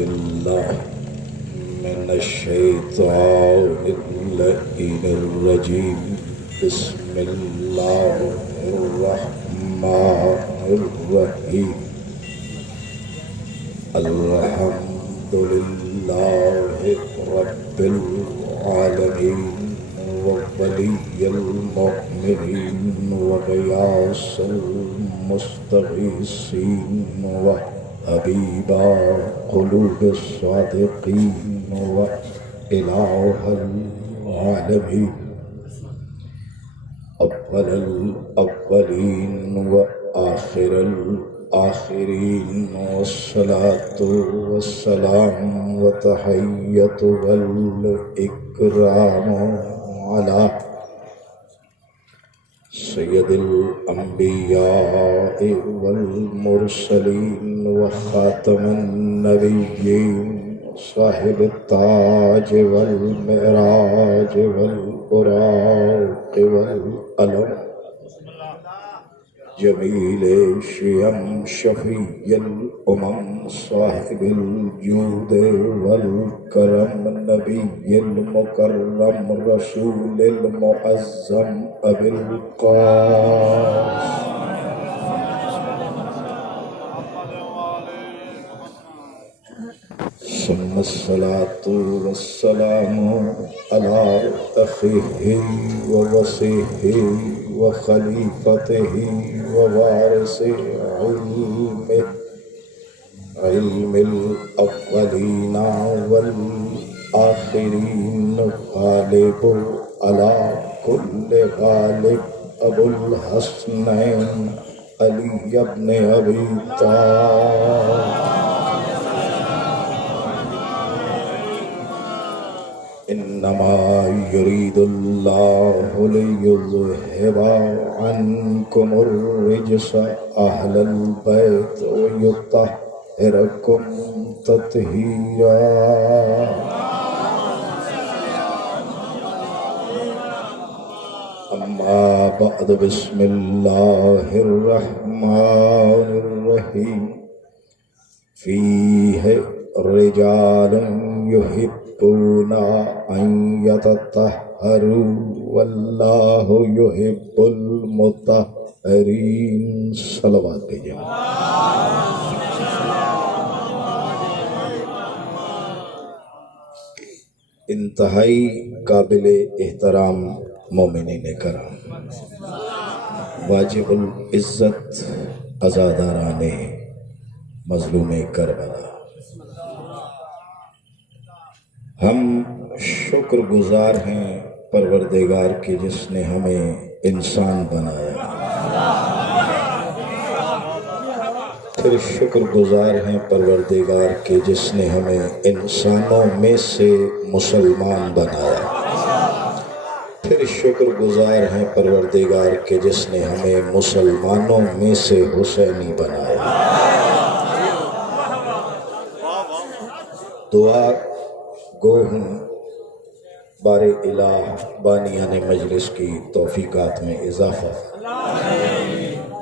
بالله من الشيطان اللعين الرجيم. بسم الله الرحمن الرحيم. الحمد لله رب العالمين وولي المؤمنين وغياث المستغيثين وحبيب قلوب الصادقين وإله العالمين أول الأولين وآخر الآخرين والصلاة والسلام وتحية والإكرام على سيد الأنبياء والمرسلين وخاتم النبيين صاحب التاج والمعراج والبراق والألم جمیل شیم شفیع الامم صاحب الجود والکرم نبی المکرم رسول المعظم ابی القاس ثم الصلاة والسلام على أخيه ووصيه وخليفته ووارث علم الأولين والآخرين غالب على كل غالب أبو الحسنين علي بن أبي طالب. إنما يريد الله ليذهب عنكم الرجس أهل البيت ويطهركم تطهيرا. أما بعد بسم الله الرحمن الرحيم. فيه رجال يحبون أن يتطهروا والله يحب المطهرين. صلوات بھیجیں. انتہائی قابل احترام مومنین کرام، واجب العزت عزاداران مظلوم کربلا، ہم شکر گزار ہیں پروردگار کے جس نے ہمیں انسان بنایا، پھر شکر گزار ہیں پروردگار کے جس نے ہمیں انسانوں میں سے مسلمان بنایا، پھر شکر گزار ہیں پروردگار کے جس نے ہمیں مسلمانوں میں سے حسینی بنایا. دعا گو ہوں بار الہ بانیان مجلس کی توفیقات میں اضافہ،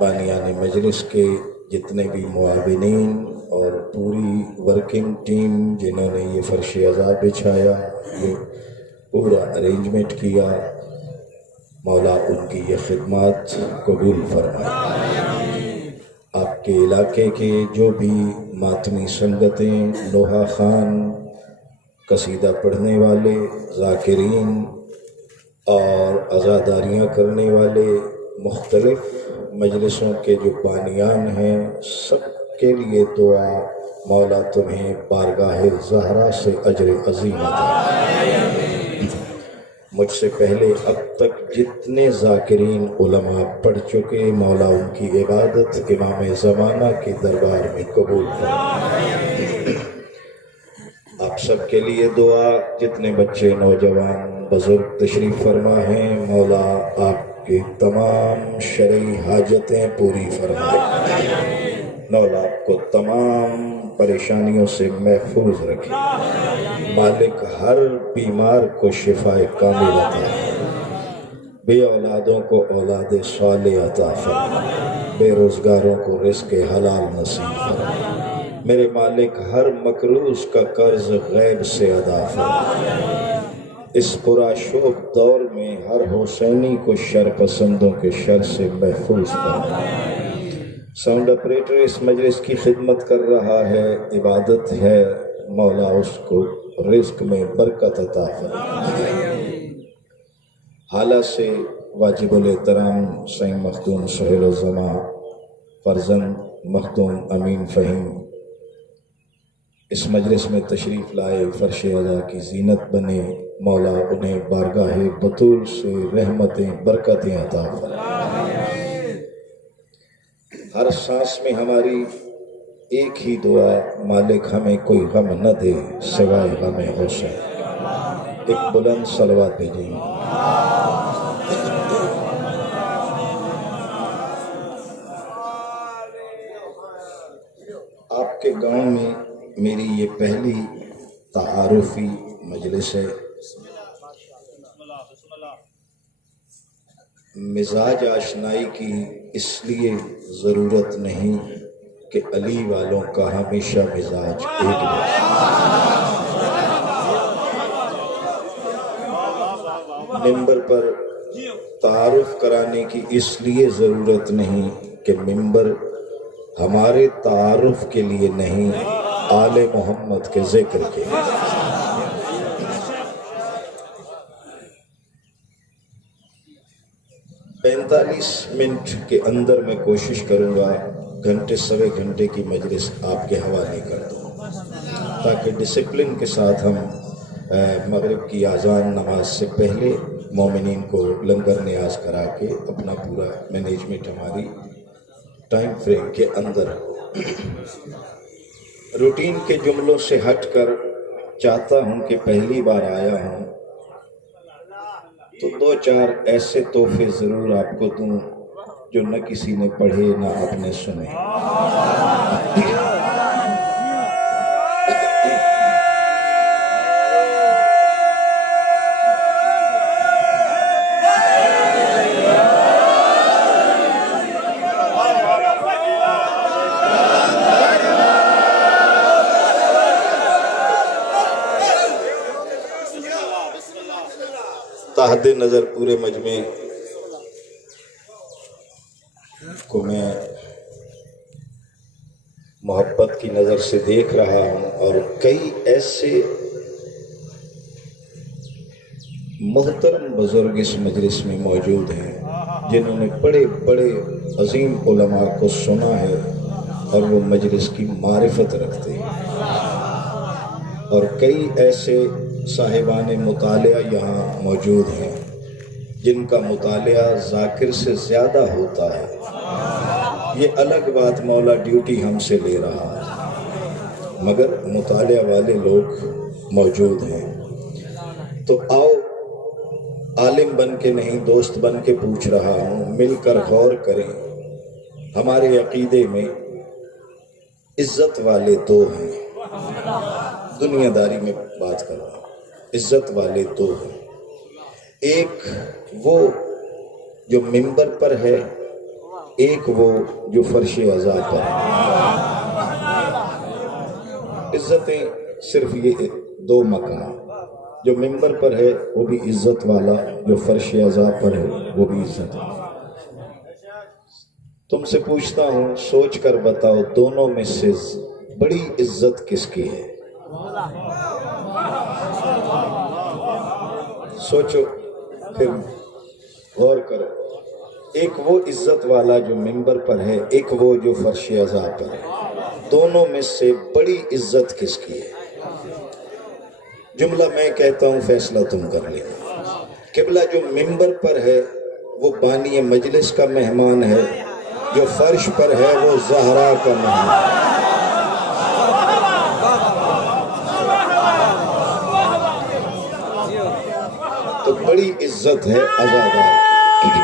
بانیان مجلس کے جتنے بھی معاونین اور پوری ورکنگ ٹیم جنہوں نے یہ فرش عزا بچھایا، یہ پورا ارینجمنٹ کیا، مولا ان کی یہ خدمات قبول فرمائے. آپ کے علاقے کے جو بھی ماتمی سنگتیں، نوحہ خان، قصیدہ پڑھنے والے، ذاکرین اور عزاداریاں کرنے والے، مختلف مجلسوں کے جو بانیان ہیں، سب کے لیے دعا مولا تمہیں بارگاہ زہرا سے اجر عظیم عطا. مجھ سے پہلے اب تک جتنے ذاکرین علماء پڑھ چکے، مولا ان کی عبادت امام زمانہ کے دربار میں قبول فرمائے. آپ سب کے لیے دعا، جتنے بچے نوجوان بزرگ تشریف فرما ہیں، مولا آپ کی تمام شرعی حاجتیں پوری فرمائے. مولا آپ کو تمام پریشانیوں سے محفوظ رکھے. مالک ہر بیمار کو شفا کامل عطا، بے اولادوں کو اولاد صالح عطا فرما، بے روزگاروں کو رزق حلال نصیب فرما. میرے مالک ہر مکروز کا قرض غیب سے ادا فرما۔ اس پورا شوق دور میں ہر حسینی کو شر پسندوں کے شر سے محفوظ فرما۔ ساؤنڈ آپریٹر اس مجلس کی خدمت کر رہا ہے، عبادت ہے، مولا اس کو رزق میں برکت عطا فرما۔ حالہ سے واجب الاحترام سین مخدوم سہیل الزماں فرزند مخدوم امین فہیم اس مجلس میں تشریف لائے، فرش عزا کی زینت بنے، مولا انہیں بارگاہ بطول سے رحمتیں برکتیں عطا فرمائے۔ ہر سانس میں ہماری ایک ہی دعا، مالک ہمیں کوئی غم نہ دے سوائے غم حسین۔ ایک بلند صلوات بھیجیں۔ آپ کے گاؤں میں میری یہ پہلی تعارفی مجلس ہے۔ مزاج آشنائی کی اس لیے ضرورت نہیں کہ علی والوں کا ہمیشہ مزاج ایک جیسا۔ ممبر پر تعارف کرانے کی اس لیے ضرورت نہیں کہ ممبر ہمارے تعارف کے لیے نہیں، آل محمد کے ذکر کے۔ 45 منٹ کے اندر میں کوشش کروں گا گھنٹے سوے گھنٹے کی مجلس آپ کے حوالے کر دوں، تاکہ ڈسپلن کے ساتھ ہم مغرب کی اذان نماز سے پہلے مومنین کو لنگر نیاز کرا کے اپنا پورا مینجمنٹ ہماری ٹائم فریم کے اندر ہو۔ روٹین کے جملوں سے ہٹ کر چاہتا ہوں کہ پہلی بار آیا ہوں تو 2-4 ایسے تحفے ضرور آپ کو دوں جو نہ کسی نے پڑھے نہ آپ نے سنے۔ تحت نظر پورے مجمع کو میں محبت کی نظر سے دیکھ رہا ہوں، اور کئی ایسے محترم بزرگ اس مجلس میں موجود ہیں جنہوں نے بڑے بڑے عظیم علماء کو سنا ہے اور وہ مجلس کی معرفت رکھتے ہیں، اور کئی ایسے صاحبان مطالعہ یہاں موجود ہیں جن کا مطالعہ ذاکر سے زیادہ ہوتا ہے۔ یہ الگ بات، مولا ڈیوٹی ہم سے لے رہا ہے، مگر مطالعہ والے لوگ موجود ہیں۔ تو آؤ، عالم بن کے نہیں دوست بن کے پوچھ رہا ہوں، مل کر غور کریں۔ ہمارے عقیدے میں عزت والے دو ہیں، دنیا داری میں بات کر رہا ہوں، عزت والے دو ہیں۔ ایک وہ جو ممبر پر ہے، ایک وہ جو فرش عزا پر ہے۔ عزتیں صرف یہ 2 مقام، جو ممبر پر ہے وہ بھی عزت والا، جو فرش عزا پر ہے وہ بھی عزت والا۔ تم سے پوچھتا ہوں، سوچ کر بتاؤ، دونوں میں سے بڑی عزت کس کی ہے؟ سوچو، پھر غور کرو۔ ایک وہ عزت والا جو ممبر پر ہے، ایک وہ جو فرش عزا پر ہے۔ دونوں میں سے بڑی عزت کس کی ہے؟ جملہ میں کہتا ہوں، فیصلہ تم کر لینا۔ قبلہ جو ممبر پر ہے وہ بانی مجلس کا مہمان ہے، جو فرش پر ہے وہ زہرا کا مہمان ہے۔ تو بڑی عزت ہے عزادار کی۔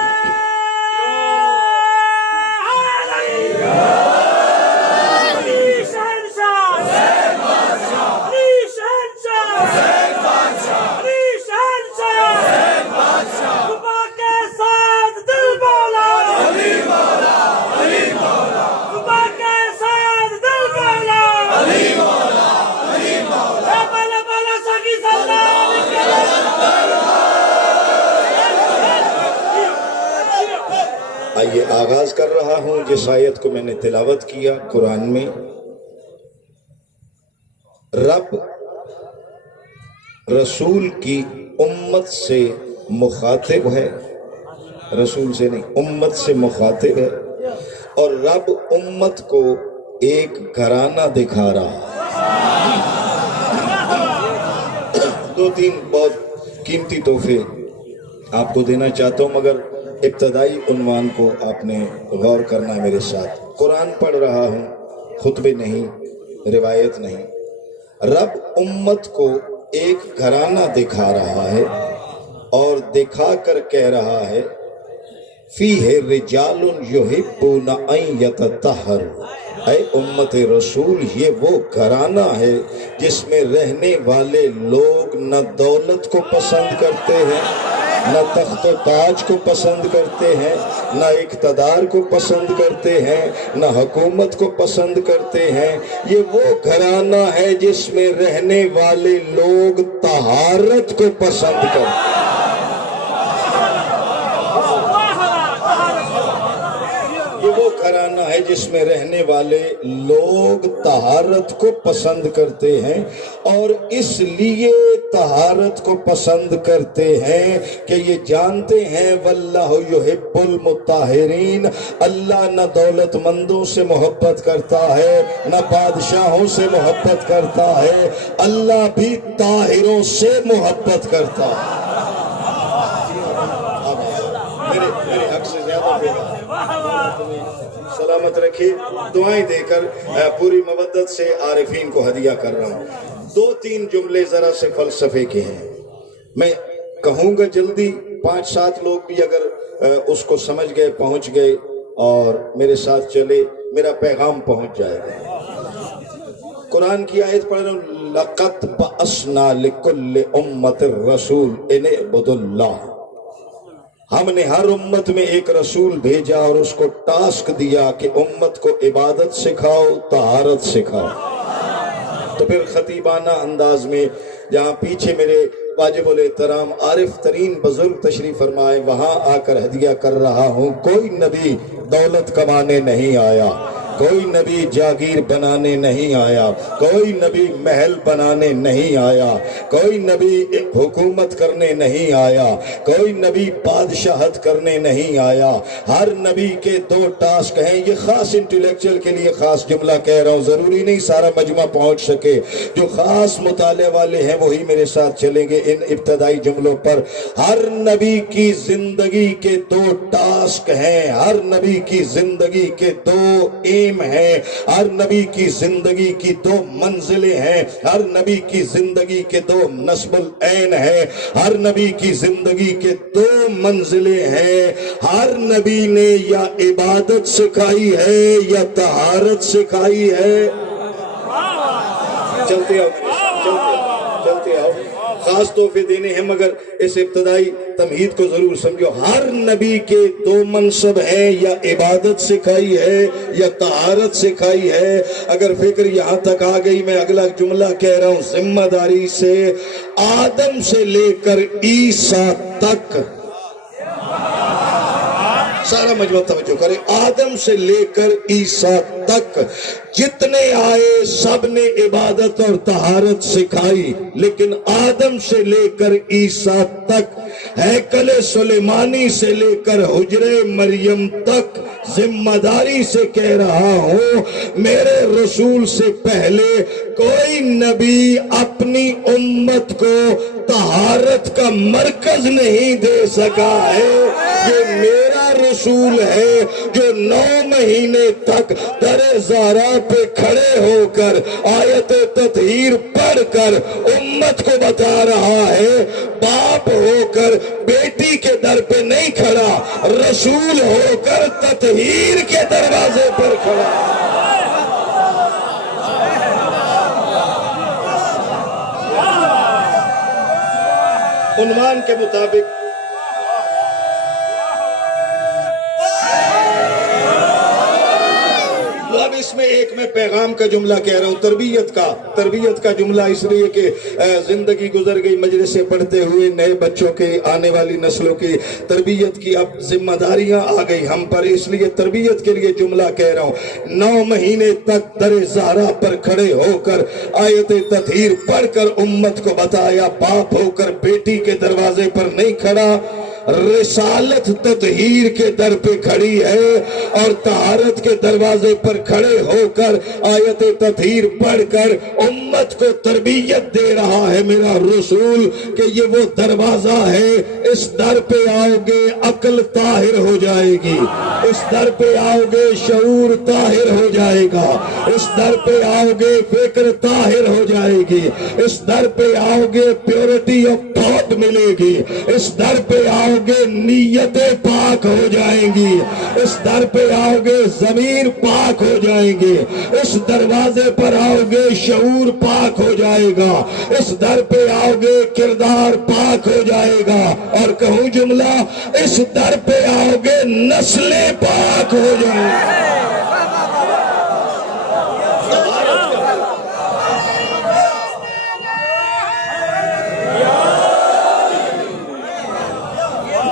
آغاز کر رہا ہوں جس آیت کو میں نے تلاوت کیا قرآن میں. رب رسول کی امت سے مخاطب ہے، رسول سے نہیں، امت سے مخاطب ہے، اور رب امت کو ایک گھرانہ دکھا رہا ہے. دو تین بہت قیمتی تحفے آپ کو دینا چاہتا ہوں، مگر ابتدائی عنوان کو آپ نے غور کرنا ہے میرے ساتھ. قرآن پڑھ رہا ہوں، خطبے نہیں، روایت نہیں. رب امت کو ایک گھرانہ دکھا رہا ہے اور دکھا کر کہہ رہا ہے فیہ رجال یحبون ان یتطہروا. اے امت رسول، یہ وہ گھرانہ ہے جس میں رہنے والے لوگ نہ دولت کو پسند کرتے ہیں، نہ تخت و تاج کو پسند کرتے ہیں، نہ اقتدار کو پسند کرتے ہیں، نہ حکومت کو پسند کرتے ہیں. یہ وہ گھرانہ ہے جس میں رہنے والے لوگ طہارت کو پسند کرتے ہیں. یہ وہ گھرانہ ہے جس میں رہنے والے لوگ طہارت کو پسند کرتے ہیں، اور اس لیے طہارت کو پسند کرتے ہیں کہ یہ جانتے ہیں واللہ یحب المطہرین. اللہ نہ دولت مندوں سے محبت کرتا ہے، نہ بادشاہوں سے محبت کرتا ہے، اللہ بھی طاہروں سے محبت کرتا ہے. میرے حق سے زیادہ سلامت رکھے. دعائیں دے کر پوری مودت سے عارفین کو ہدیہ کر رہا ہوں. دو تین جملے ذرا سے فلسفے کے ہیں، میں کہوں گا جلدی. 5-7 لوگ بھی اگر اس کو سمجھ گئے، پہنچ گئے اور میرے ساتھ چلے، میرا پیغام پہنچ جائے گا. قرآن کی آیت پڑھ رہا ہوں. لَقَدْ بَعَثْنَا لِكُلِّ أُمَّةٍ رَسُولٍ أَنِ اعْبُدُوا اللَّهَ. ہم نے ہر امت میں ایک رسول بھیجا اور اس کو ٹاسک دیا کہ امت کو عبادت سکھاؤ، طہارت سکھاؤ. تو پھر خطیبانہ انداز میں جہاں پیچھے میرے واجب الاحترام عارف ترین بزرگ تشریف فرمائے، وہاں آ کر ہدیہ کر رہا ہوں. کوئی نبی دولت کمانے نہیں آیا، کوئی نبی جاگیر بنانے نہیں آیا، کوئی نبی محل بنانے نہیں آیا، کوئی نبی حکومت کرنے نہیں آیا، کوئی نبی بادشاہت کرنے نہیں آیا. ہر نبی کے 2 ٹاسک ہیں. یہ خاص انٹلیکچوئل کے لیے خاص جملہ کہہ رہا ہوں، ضروری نہیں سارا مجمع پہنچ سکے. جو خاص مطالعے والے ہیں وہی میرے ساتھ چلیں گے ان ابتدائی جملوں پر. ہر نبی کی زندگی کے 2 ٹاسک ہیں، ہر نبی کی زندگی کے 2 ایم ہیں، ہر نبی کی زندگی کی 2 منزلیں ہیں، ہر نبی کی زندگی کے 2 نصب العین ہیں، ہر نبی کی زندگی کے 2 منزلیں ہیں. ہر نبی نے یا عبادت سکھائی ہے یا طہارت سکھائی ہے. چلتے آؤ خاص تحفے دینے ہیں، مگر اس ابتدائی تمہید کو ضرور سمجھو. ہر نبی کے 2 منصب ہیں، یا عبادت سکھائی ہے یا طہارت سکھائی ہے. اگر فکر یہاں تک آ گئی، میں اگلا جملہ کہہ رہا ہوں ذمہ داری سے. آدم سے لے کر عیسیٰ تک، سارا مجمع توجہ کرے، آدم سے لے کر عیسیٰ تک جتنے آئے سب نے عبادت اور طہارت سکھائی. لیکن آدم سے لے کر عیسیٰ تک، ہیکل سلیمانی سے لے کر حجرے مریم تک، ذمہ داری سے کہہ رہا ہوں میرے رسول سے پہلے کوئی نبی اپنی امت کو طہارت کا مرکز نہیں دے سکا ہے. یہ میرا رسول ہے جو 9 مہینے تک در زہرا پہ کھڑے ہو کر آیت تطہیر پڑھ کر امت کو بتا رہا ہے. باپ ہو کر بیٹی کے در پہ نہیں کھڑا، رسول ہو کر تطہیر کے دروازے پر کھڑا. عنوان کے مطابق اب اس میں ایک میں پیغام کا جملہ کہہ رہا ہوں، تربیت کا جملہ، اس لیے کہ زندگی گزر گئی مجلس سے پڑھتے ہوئے، نئے بچوں کے، آنے والی نسلوں کی تربیت کی اب ذمہ داریاں آ گئی ہم پر، اس لیے تربیت کے لیے جملہ کہہ رہا ہوں۔ 9 مہینے تک در زہرا پر کھڑے ہو کر آیت تطہیر پڑھ کر امت کو بتایا، باپ ہو کر بیٹی کے دروازے پر نہیں کھڑا، رسالت تطہیر کے در پہ کھڑی ہے، اور طہارت کے دروازے پر کھڑے ہو کر آیت تطہیر پڑھ کر امت کو تربیت دے رہا ہے میرا رسول کہ یہ وہ دروازہ ہے، اس در پہ آؤ گے عقل طاہر ہو جائے گی، اس در پہ آؤ گے شعور طاہر ہو جائے گا، اس در پہ آؤ گے فکر طاہر ہو جائے گی، اس در پہ آؤ گے پیورٹی آف تھاٹ ملے گی، اس در پہ آؤ گے نیتیں پاک ہو جائیں گی، اس در پہ آؤ گے ضمیر پاک ہو جائیں گے، اس دروازے پر آؤ گے شعور پاک ہو جائے گا، اس در پہ آؤ گے کردار پاک ہو جائے گا، اور کہوں جملہ، اس در پہ آؤ گے نسلیں پاک ہو جائیں گی۔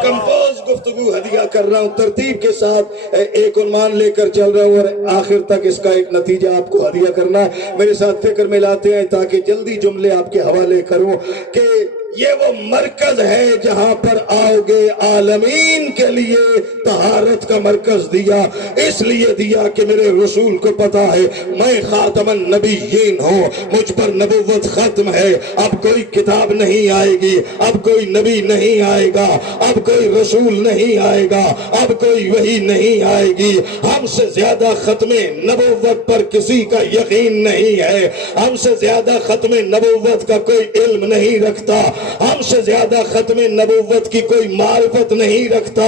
کمپوز گفتگو ہدیہ کر رہا ہوں، ترتیب کے ساتھ ایک عنوان لے کر چل رہا ہوں، اور آخر تک اس کا ایک نتیجہ آپ کو ہدیہ کرنا ہے۔ میرے ساتھ فکر میں لاتے ہیں تاکہ جلدی جملے آپ کے حوالے کروں کہ یہ وہ مرکز ہے جہاں پر آؤ گے، عالمین کے لیے طہارت کا مرکز دیا، اس لیے دیا کہ میرے رسول کو پتا ہے میں خاتم النبیین ہوں، مجھ پر نبوت ختم ہے، اب کوئی کتاب نہیں آئے گی، اب کوئی نبی نہیں آئے گا، اب کوئی رسول نہیں آئے گا، اب کوئی وحی نہیں آئے گی، ہم سے زیادہ ختم نبوت پر کسی کا یقین نہیں ہے، ہم سے زیادہ ختم نبوت کا کوئی علم نہیں رکھتا، ہم سے زیادہ ختم نبوت کی کوئی معرفت نہیں رکھتا،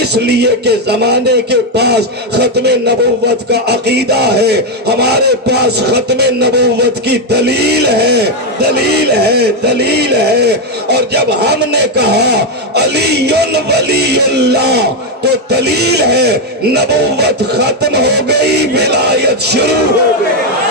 اس لیے کہ زمانے کے پاس ختم نبوت کا عقیدہ ہے، ہمارے پاس ختم نبوت کی دلیل ہے، دلیل ہے، دلیل ہے۔ اور جب ہم نے کہا علی ولی اللہ تو دلیل ہے، نبوت ختم ہو گئی، ولایت شروع ہو گئی۔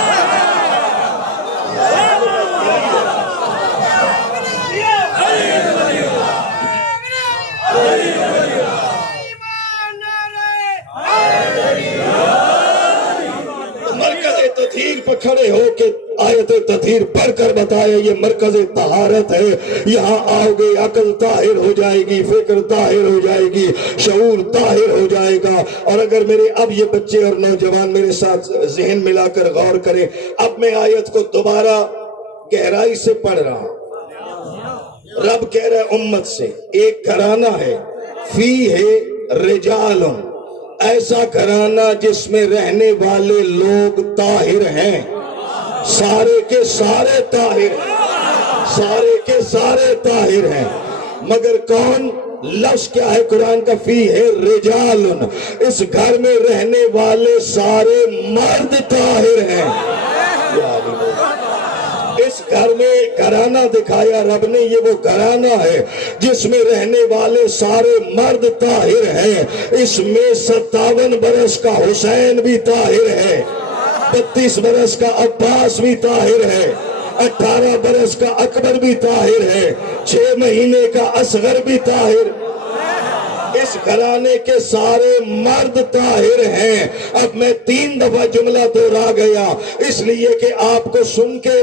تطہیر پر کھڑے ہو کے آیت تطہیر پڑھ کر بتایا یہ مرکز طہارت ہے، یہاں آؤ گے عقل طاہر ہو جائے گی، فکر طاہر ہو جائے گی، شعور طاہر ہو جائے گا۔ اور اگر میرے اب یہ بچے اور نوجوان میرے ساتھ ذہن ملا کر غور کریں، اب میں آیت کو دوبارہ گہرائی سے پڑھ رہا ہوں۔ رب کہہ رہا ہے امت سے، ایک گھرانہ ہے، فی ہے رجال، ایسا گھرانہ جس میں رہنے والے لوگ طاہر ہیں، سارے کے سارے طاہر ہیں، سارے کے سارے طاہر ہیں، مگر کون؟ لفظ کیا ہے قرآن کا؟ فی ہے رجال، اس گھر میں رہنے والے سارے مرد طاہر ہیں۔ اس گھر میں گھرانہ دکھایا رب نے، یہ وہ گھرانہ ہے جس میں رہنے والے سارے مرد طاہر ہیں، اس میں 57 برس کا حسین بھی طاہر ہے، 32 برس کا عباس بھی طاہر ہے، 18 برس کا اکبر بھی طاہر ہے، 6 مہینے کا اصغر بھی طاہر۔ اس گھرانے کے سارے مرد طاہر ہیں۔ اب میں 3 دفعہ جملہ دہرا گیا اس لیے کہ آپ کو سن کے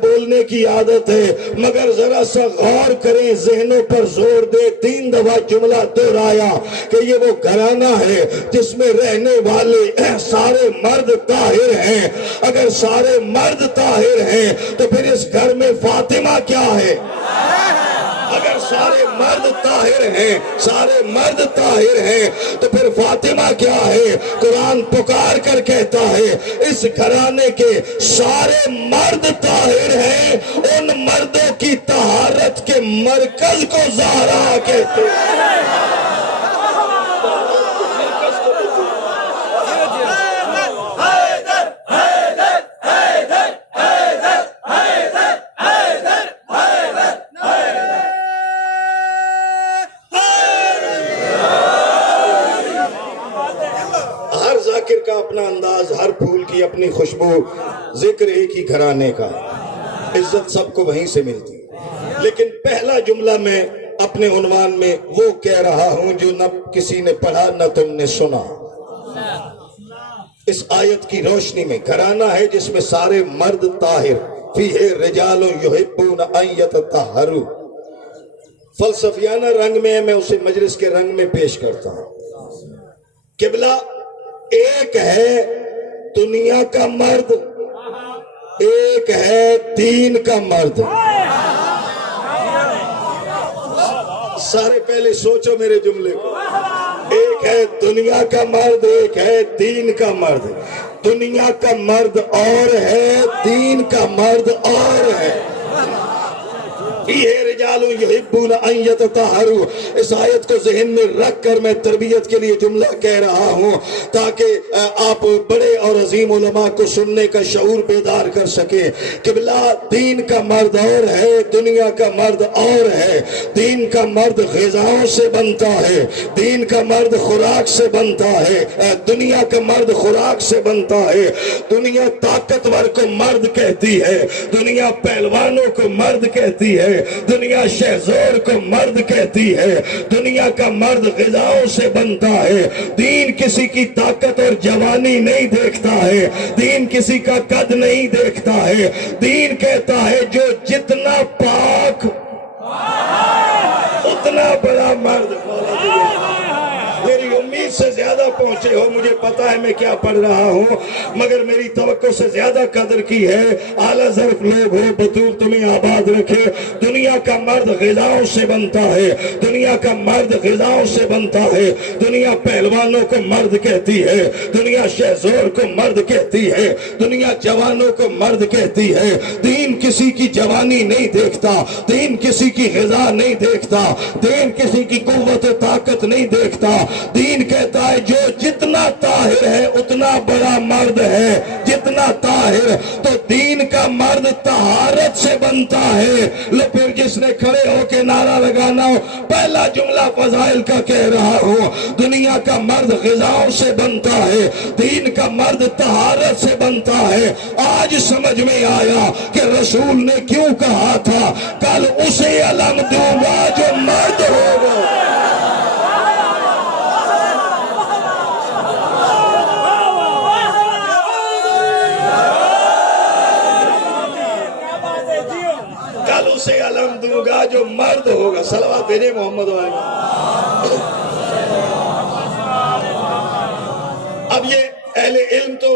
بولنے کی عادت ہے، مگر ذرا سا غور کریں، ذہنوں پر زور دے۔ 3 دفعہ جملہ دہرایا کہ یہ وہ گھرانہ ہے جس میں رہنے والے سارے مرد طاہر ہیں۔ اگر سارے مرد طاہر ہیں تو پھر اس گھر میں فاطمہ کیا ہے؟ اگر سارے مرد طاہر ہیں، سارے مرد طاہر ہیں تو پھر فاطمہ کیا ہے؟ قرآن پکار کر کہتا ہے اس گھرانے کے سارے مرد طاہر ہیں، ان مردوں کی طہارت کے مرکز کو زہرا کہتے ہیں۔ اپنا انداز، ہر پھول کی کی اپنی خوشبو، ذکر ایک ہی گھرانے کا، عزت سب کو وہیں سے ملتی. لیکن پہلا جملہ میں اپنے عنوان میں وہ کہہ رہا ہوں جو نہ کسی نے پڑھا نہ تم نے سنا. اس آیت کی روشنی میں گھرانہ ہے جس میں سارے مرد طاہر، فیہ رجال یحبون ان یتطہروا. فلسفیانہ رنگ میں میں اسے مجلس کے رنگ میں پیش کرتا ہوں. قبلہ ایک ہے دنیا کا مرد، ایک ہے دین کا مرد. سارے پہلے سوچو میرے جملے کو. ایک ہے دنیا کا مرد، ایک ہے دین کا مرد. دنیا کا مرد اور ہے، دین کا مرد اور ہے. یہ رجال یحبون ان یتطہروا. اس آیت کو ذہن میں رکھ کر میں تربیت کے لیے جملہ کہہ رہا ہوں تاکہ آپ بڑے اور عظیم علماء کو سننے کا شعور بیدار کر سکیں. قبلہ دین کا مرد اور ہے، دنیا کا مرد اور ہے. دین کا مرد غذاؤں سے بنتا ہے، دین کا مرد خوراک سے بنتا ہے، دنیا کا مرد خوراک سے بنتا ہے. دنیا طاقتور کو مرد کہتی ہے، دنیا پہلوانوں کو مرد کہتی ہے، دنیا شہزور کو مرد کہتی ہے. دنیا کا مرد غذاؤں سے بنتا ہے. دین کسی کی طاقت اور جوانی نہیں دیکھتا ہے، دین کسی کا قد نہیں دیکھتا ہے. دین کہتا ہے جو جتنا پاک اتنا بڑا مرد. میری امید سے زیادہ پہنچے ہو، مجھے پتا ہے میں کیا پڑھ رہا ہوں، مگر میری توقع سے زیادہ قدر کی ہے. اعلیٰ ظرف لوگ ہو، بطور تمہیں آباد رکھے. دنیا کا مرد غذاؤں سے بنتا ہے، دنیا کا مرد غذاؤں سے بنتا ہے. دنیا پہلوانوں کو مرد کہتی ہے، دنیا شہزور کو مرد کہتی ہے، دنیا جوانوں کو مرد کہتی ہے. دین کسی کی جوانی نہیں دیکھتا، دین کسی کی غذا نہیں دیکھتا، دین کسی کی قوت و طاقت نہیں دیکھتا. دین کہتا ہے جو جتنا طاہر ہے اتنا بڑا مرد ہے. جتنا طاہر تو دین کا مرد طہارت سے بنتا ہے. لو پھر جس نے کھڑے ہو کے نعرہ لگانا ہو، پہلا جملہ فضائل کا کہہ رہا ہوں. دنیا کا مرد غذاؤں سے بنتا ہے، دین کا مرد طہارت سے بنتا ہے. آج سمجھ میں آیا کہ رسول نے کیوں کہا تھا کل اسے علم دوں گا جو مرد ہوگا. اسے علم دوں گا جو مرد ہوگا. صلوات بھیجے محمد والے. اب یہ اہل علم تو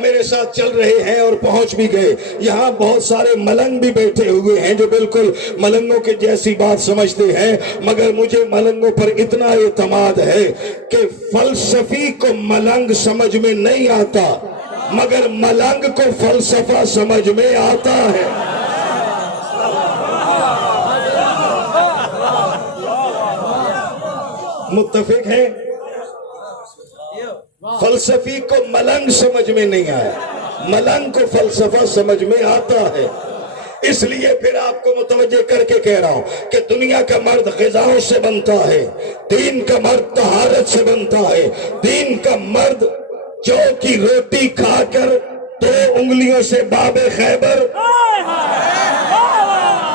میرے ساتھ چل رہے ہیں اور پہنچ بھی گئے. یہاں بہت سارے ملنگ بھی بیٹھے ہوئے ہیں جو بالکل ملنگوں کے جیسی بات سمجھتے ہیں، مگر مجھے ملنگوں پر اتنا اعتماد ہے کہ فلسفی کو ملنگ سمجھ میں نہیں آتا، مگر ملنگ کو فلسفہ سمجھ میں آتا ہے. متفق ہیں؟ فلسفی کو ملنگ سمجھ میں نہیں آیا، ملنگ کو فلسفہ سمجھ میں آتا ہے. اس لیے پھر آپ کو متوجہ کر کے کہہ رہا ہوں کہ دنیا کا مرد غذاؤں سے بنتا ہے، دین کا مرد طہارت سے بنتا ہے. دین کا مرد جو کی روٹی کھا کر 2 انگلیوں سے باب خیبر.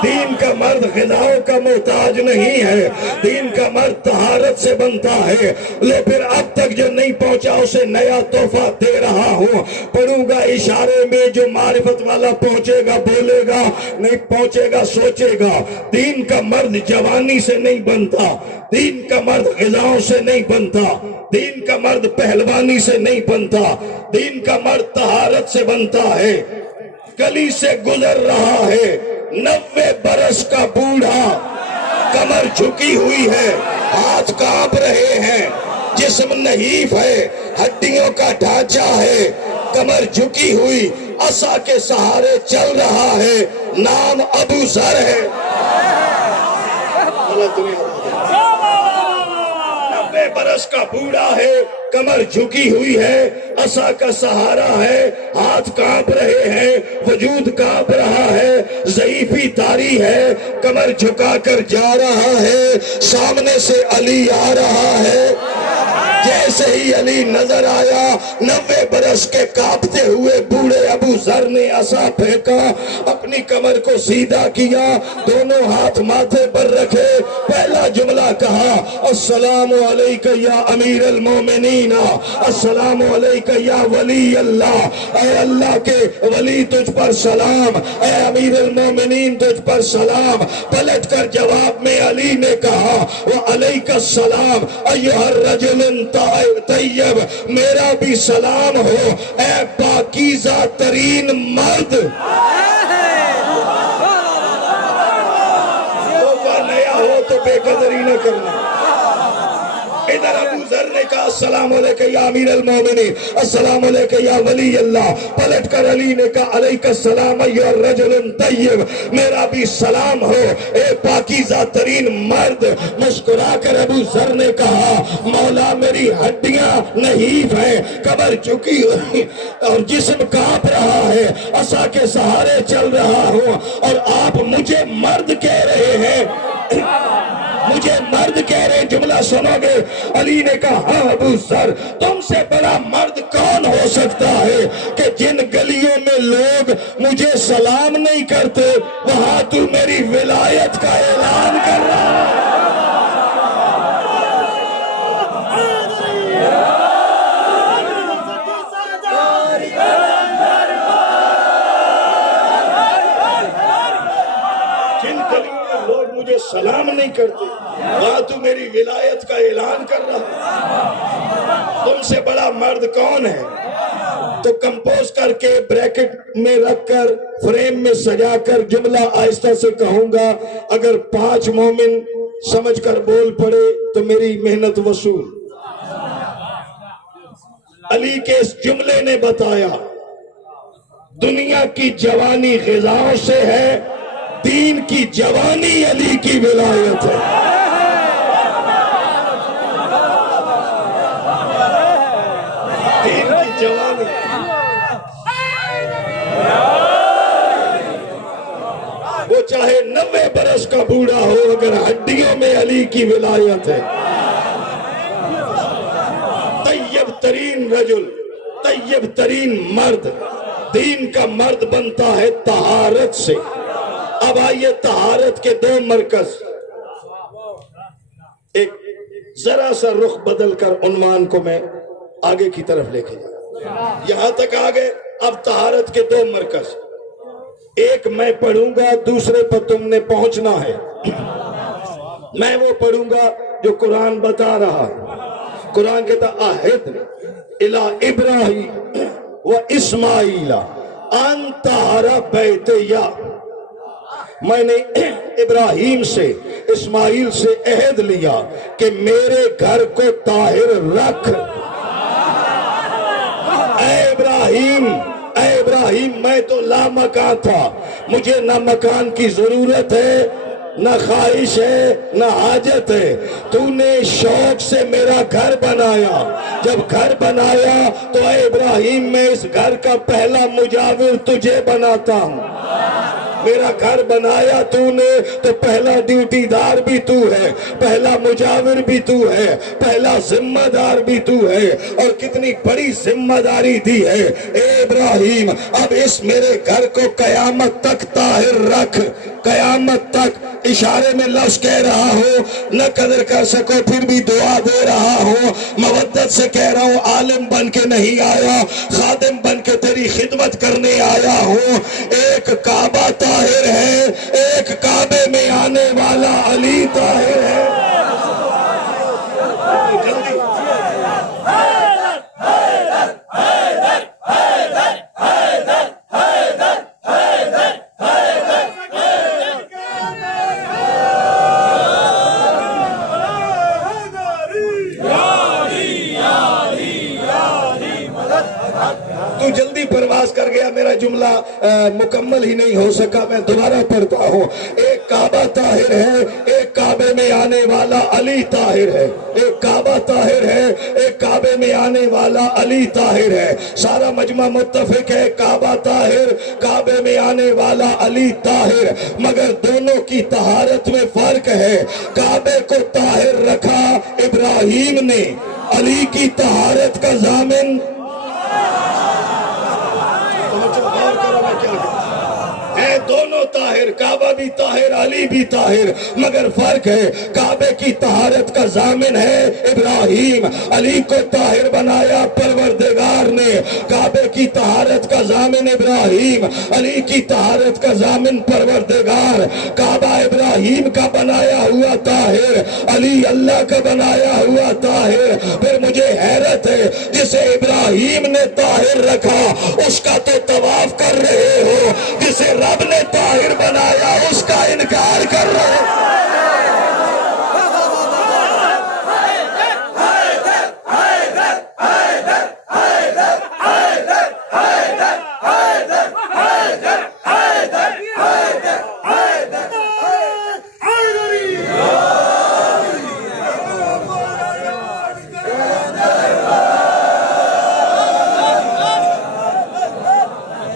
دین کا مرد غذاؤں کا محتاج نہیں ہے، دین کا مرد طہارت سے بنتا ہے. لے پھر اب تک جو نہیں پہنچا اسے نیا تحفہ دے رہا ہوں. پڑھوں گا اشارے میں، جو معرفت والا پہنچے گا بولے گا، نہیں پہنچے گا سوچے گا. دین کا مرد جوانی سے نہیں بنتا، دین کا مرد غذاؤں سے نہیں بنتا، دین کا مرد پہلوانی سے نہیں بنتا. دین کا مرد طہارت سے بنتا ہے. گلی سے گزر رہا ہے 90 برس کا بوڑھا، کمر جھکی ہوئی ہے، ہاتھ کانپ رہے ہیں، جسم نحیف ہے، ہڈیوں کا ڈھانچہ ہے، کمر جھکی ہوئی، عصا کے سہارے چل رہا ہے، نام ابو ذر ہے. 90 برس کا بوڑھا ہے، کمر جھکی ہوئی ہے، عصا کا سہارا ہے، ہاتھ کانپ رہے ہیں، وجود کانپ رہا ہے، ضعیفی طاری ہے، کمر جھکا کر جا رہا ہے، سامنے سے علی آ رہا ہے، جیسے ہی علی نظر آیا 90 برس کے کانپتے ہوئے بوڑھے ابو ذر نے عصا پھینکا، اپنی کمر کو سیدھا کیا، دونوں ہاتھ ماتھے پر رکھے، پہلا جملہ کہا السلام علیکہ یا امیر المومنین، السلام علیکہ یا ولی اللہ، اے اللہ کے ولی تجھ پر سلام، اے امیر المومنین تجھ پر سلام۔ پلٹ کر جواب میں علی نے کہا وعلیکہ السلام ایھا الرجل طیب، میرا بھی سلام ہو اے پاکیزہ ترین مرد۔ نیا ہو تو بے قدری نہ کرنا۔ ادھر ابو ذر نے کہا السلام علیکہ یا امیر المومنین، السلام علیکہ یا ولی اللہ۔ پلٹ کر علی نے کہا علیکہ السلام ایھا الرجل طیب، میرا بھی سلام ہو اے پاکیزہ ترین مرد۔ مسکرا کر ابو ذر نے کہا مولا میری ہڈیاں نحیف ہیں، کمر جھکی ہوئی اور جسم کانپ رہا ہے، عصا کے سہارے چل رہا ہوں اور آپ مجھے مرد کہہ رہے ہیں، مجھے مرد کہہ رہے، جملہ سنو گے؟ علی نے کہا ہاں ابو ذر، تم سے بڑا مرد کون ہو سکتا ہے کہ جن گلیوں میں لوگ مجھے سلام نہیں کرتے وہاں تو میری ولایت کا اعلان کر رہا ہے۔ جن گلیوں میں لوگ مجھے سلام نہیں کرتے وہاں تو میری ولایت کا اعلان کر رہا ہے، تم سے بڑا مرد کون ہے؟ تو کمپوز کر کے بریکٹ میں رکھ کر فریم میں سجا کر جملہ آہستہ سے کہوں گا، اگر 5 مومن سمجھ کر بول پڑے تو میری محنت وصول۔ علی کے اس جملے نے بتایا دنیا کی جوانی غذاؤں سے ہے، دین کی جوانی علی کی ولایت ہے۔ دین کی جوانی، وہ چاہے 90 برس کا بوڑھا ہو، اگر ہڈیوں میں علی کی ولایت ہے۔ طیب ترین رجل، طیب ترین مرد، دین کا مرد بنتا ہے طہارت سے۔ اب آئیے طہارت کے 2 مرکز، ایک ذرا سا رخ بدل کر عنوان کو میں آگے کی طرف لے کے جاؤں، یہاں تک آگے۔ اب طہارت کے 2 مرکز، ایک میں پڑھوں گا، دوسرے پر تم نے پہنچنا ہے۔ میں وہ پڑھوں گا جو قرآن بتا رہا ہے۔ قرآن کہتا عہد الی ابراہیم و اسماعیل ان طہر بیتیا، میں نے ابراہیم سے اسماعیل سے عہد لیا کہ میرے گھر کو طاہر رکھ۔ اے ابراہیم میں تو لامکان تھا، مجھے نہ مکان کی ضرورت ہے، نہ خواہش ہے، نہ حاجت ہے، تو نے شوق سے میرا گھر بنایا۔ جب گھر بنایا تو اے ابراہیم میں اس گھر کا پہلا مجاور تجھے بناتا ہوں۔ میرا گھر بنایا تو نے تو پہلا ڈیوٹی دار بھی تو ہے، پہلا مجاور بھی تو ہے، پہلا ذمہ دار بھی تو ہے، اور کتنی بڑی ذمہ داری دی ہے۔ اے ابراہیم اب اس میرے گھر کو قیامت تک طاہر رکھ، قیامت تک۔ اشارے میں لفظ کہہ رہا ہو، نہ قدر کر سکو پھر بھی دعا دے رہا ہو، مودت سے کہہ رہا ہوں، عالم بن کے نہیں آیا، خادم بن کے تیری خدمت کرنے آیا ہوں۔ ایک کعبہ طاہر ہے، ایک کعبے میں آنے والا علی طاہر ہے۔ تو جلدی پرواز کر گیا، میرا جملہ مکمل ہی نہیں ہو سکا، میں دوبارہ پڑھتا ہوں۔ ایک کعبہ طاہر ہے، ایک کعبے میں آنے والا علی طاہر ہے۔ ایک کعبہ طاہر ہے، ایک کعبے میں آنے والا علی طاہر ہے۔ سارا مجمع متفق ہے، کعبہ طاہر، کعبے میں آنے والا علی طاہر، مگر دونوں کی طہارت میں فرق ہے۔ کعبے کو طاہر رکھا ابراہیم نے علی کی طہارت کا ضامن ہے دونوں طاہر، کعبہ بھی طاہر، علی بھی طاہر، مگر فرق ہے کعبے کی طہارت کا ضامن ہے ابراہیم، علی کو طاہر بنایا پروردگار نے، کعبے کی طہارت کا ضامن ابراہیم، علی کی طہارت کا ضامن پروردگار، کعبہ ابراہیم کا بنایا ہوا طاہر، علی اللہ کا بنایا ہوا طاہر۔ پھر مجھے حیرت ہے جسے ابراہیم نے طاہر رکھا اس کا تو طواف کر رہے ہو، جسے رب نے طاہر بنایا اس کا انکار کر رہے ہو۔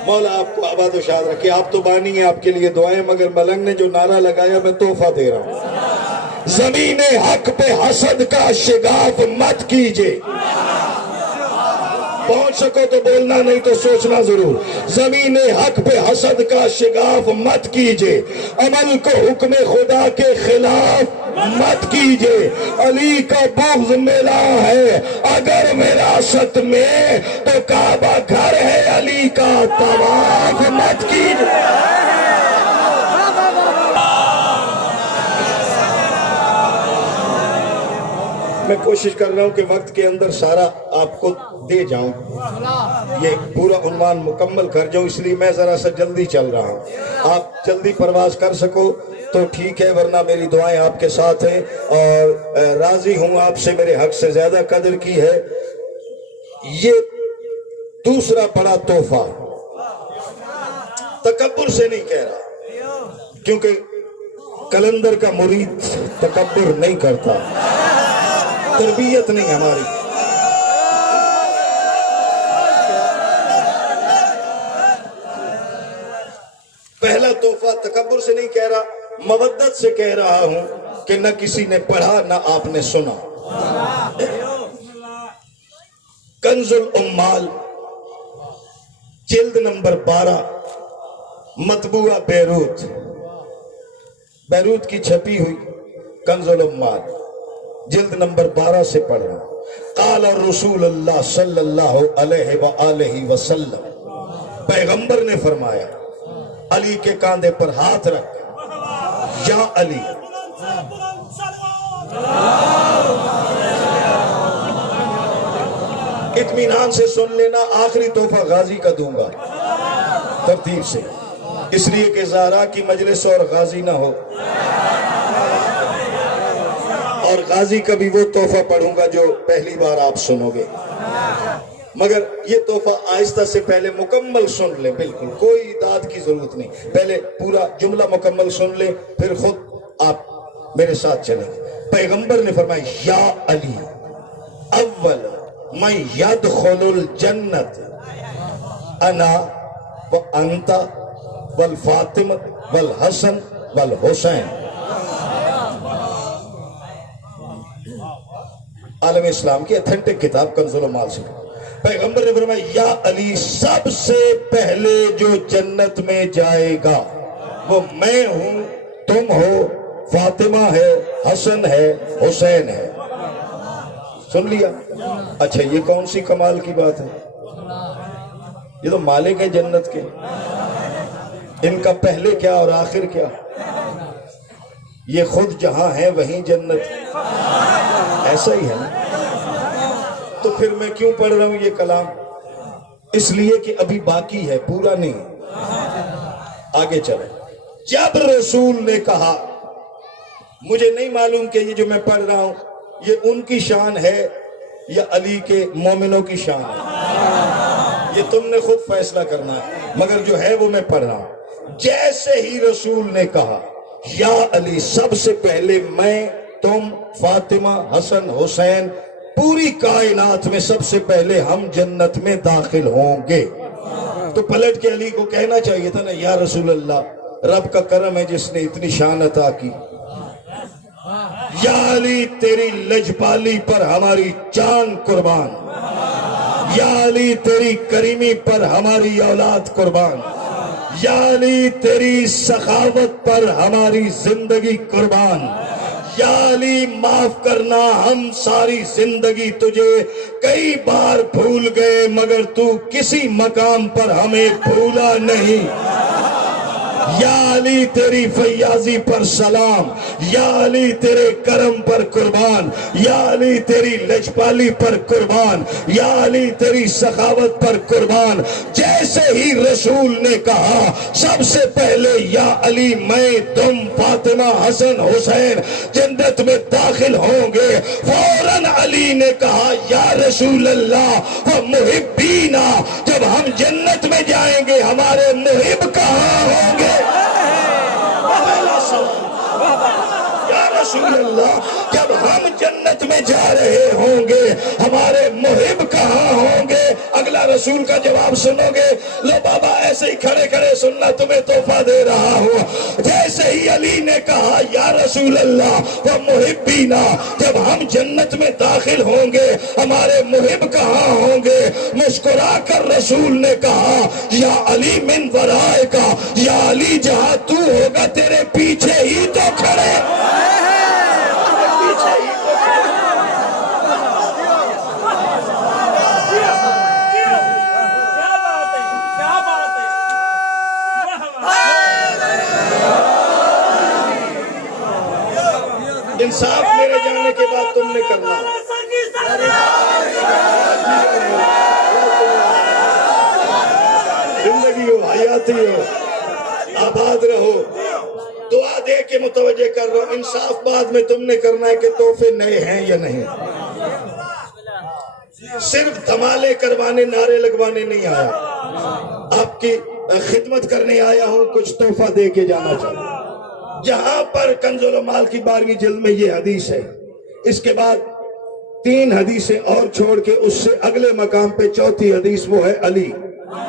مولا آپ کو آباد و شاد رکھے، آپ تو بانی ہیں، آپ کے لیے دعائیں، مگر ملنگ نے جو نعرہ لگایا میں تحفہ دے رہا ہوں، زمین حق پہ حسد کا شگاف مت کیجئے۔ پہنچ سکو تو بولنا، نہیں تو سوچنا ضرور۔ زمین حق پہ حسد کا شگاف مت کیجئے، عمل کو حکم خدا کے خلاف مت کیجئے۔ علی کا بغض ملا ہے اگر وراثت میں تو کعبہ گھر ہے علی کا، طواف مت کیجئے۔ میں کوشش کر رہا ہوں کہ وقت کے اندر سارا آپ کو دے جاؤں، یہ پورا عنوان مکمل کر جاؤں، اس لیے میں ذرا سا جلدی چل رہا ہوں۔ آپ جلدی پرواز کر سکو تو ٹھیک ہے، ورنہ میری دعائیں آپ کے ساتھ ہیں، اور راضی ہوں آپ سے میرے حق سے زیادہ قدر کی ہے۔ یہ دوسرا بڑا تحفہ تکبر سے نہیں کہہ رہا، کیونکہ کلندر کا مرید تکبر نہیں کرتا، تربیت نہیں ہماری۔ پہلا تحفہ تکبر سے نہیں کہہ رہا، مودت سے کہہ رہا ہوں کہ نہ کسی نے پڑھا نہ آپ نے سنا۔ کنز الامال جلد نمبر 12، مطبوعہ بیروت، بیروت کی چھپی ہوئی کنز الامال جلد نمبر 12 سے پڑھ رہا ہوں۔ قال رسول اللہ صلی اللہ علیہ وآلہ وسلم، پیغمبر نے فرمایا، علی کے کاندھے پر ہاتھ رکھ، یا علی، اطمینان سے سن لینا، آخری تحفہ غازی کا دوں گا ترتیب سے، اس لیے کہ زہرا کی مجلس اور غازی نہ ہو، اور غازی کا بھی وہ تحفہ پڑھوں گا جو پہلی بار آپ سنو گے، مگر یہ تحفہ آہستہ سے پہلے مکمل سن لیں، بالکل کوئی داد کی ضرورت نہیں، پہلے پورا جملہ مکمل سن لیں، پھر خود آپ میرے ساتھ چلیں۔ پیغمبر نے فرمایا، یا علی، اول من یدخل الجنت انا وانت والفاطمہ والحسن والحسین۔ عالم اسلام کی اتھینٹک کتاب کنز الامال سے پیغمبر نے فرمایا، یا علی، سب سے پہلے جو جنت میں جائے گا وہ میں ہوں، تم ہو، فاطمہ ہے، حسن ہے، حسین ہے۔ سن لیا؟ اچھا، یہ کون سی کمال کی بات ہے؟ یہ تو مالک ہے جنت کے، ان کا پہلے کیا اور آخر کیا؟ یہ خود جہاں ہے وہیں جنت، ایسا ہی ہے نا؟ تو پھر میں کیوں پڑھ رہا ہوں یہ کلام؟ اس لیے کہ ابھی باقی ہے، پورا نہیں۔ آگے چلیں۔ جب رسول نے کہا، مجھے نہیں معلوم کہ یہ جو میں پڑھ رہا ہوں یہ ان کی شان ہے یا علی کے مومنوں کی شان ہے، یہ تم نے خود فیصلہ کرنا ہے، مگر جو ہے وہ میں پڑھ رہا ہوں۔ جیسے ہی رسول نے کہا، یا علی، سب سے پہلے میں، تم، فاطمہ، حسن، حسین، پوری کائنات میں سب سے پہلے ہم جنت میں داخل ہوں گے، تو پلٹ کے علی کو کہنا چاہیے تھا نا، یا رسول اللہ، رب کا کرم ہے جس نے اتنی شان عطا کی، یا علی تیری لجپالی پر ہماری جان قربان، یا علی تیری کریمی پر ہماری اولاد قربان، یا علی تیری سخاوت پر ہماری زندگی قربان، یا علی معاف کرنا ہم ساری زندگی تجھے کئی بار بھول گئے مگر تو کسی مقام پر ہمیں بھولا نہیں، یا علی تیری فیاضی پر سلام، یا علی تیرے کرم پر قربان، یا علی تیری لجپالی پر قربان، یا علی تیری سخاوت پر قربان۔ جیسے ہی رسول نے کہا سب سے پہلے یا علی میں تم فاطمہ حسن حسین جنت میں داخل ہوں گے، فوراً علی نے کہا یا رسول اللہ وہ محبینا، جب ہم جنت میں جائیں گے ہمارے محب کہاں ہوں گے؟ یا رسول اللہ جب ہم جنت میں جا رہے ہوں گے ہمارے محب کہاں ہوں گے؟ اگلا رسول کا جواب سنو گے؟ لو بابا ایسے ہی کھڑے کھڑے سننا، تمہیں تحفہ دے رہا ہوں۔ جیسے ہی علی نے کہا یا رسول اللہ وہ محبینا، جب ہم جنت میں داخل ہوں گے ہمارے محب کہاں ہوں گے؟ مسکرا کر رسول نے کہا یا علی من ورائے کا، یا علی جہاں تو ہوگا تیرے پیچھے ہی تو کھڑے، انصاف میرے جانے کے بعد تم نے کرنا۔ زندگی ہو، حیاتی ہو، آباد رہو، دعا دے کے متوجہ کر رہا ہوں۔ انصاف بعد میں تم نے کرنا ہے کہ تحفے نئے ہیں یا نہیں۔ صرف دھمالے کروانے نعرے لگوانے نہیں آیا، آپ کی خدمت کرنے آیا ہوں، کچھ تحفہ دے کے جانا چاہتا ہوں۔ جہاں پر کنز العمال کی 12ویں جلد میں یہ حدیث ہے، اس کے بعد 3 حدیثیں اور چھوڑ کے اس سے اگلے مقام پہ 4تھی حدیث وہ ہے علی۔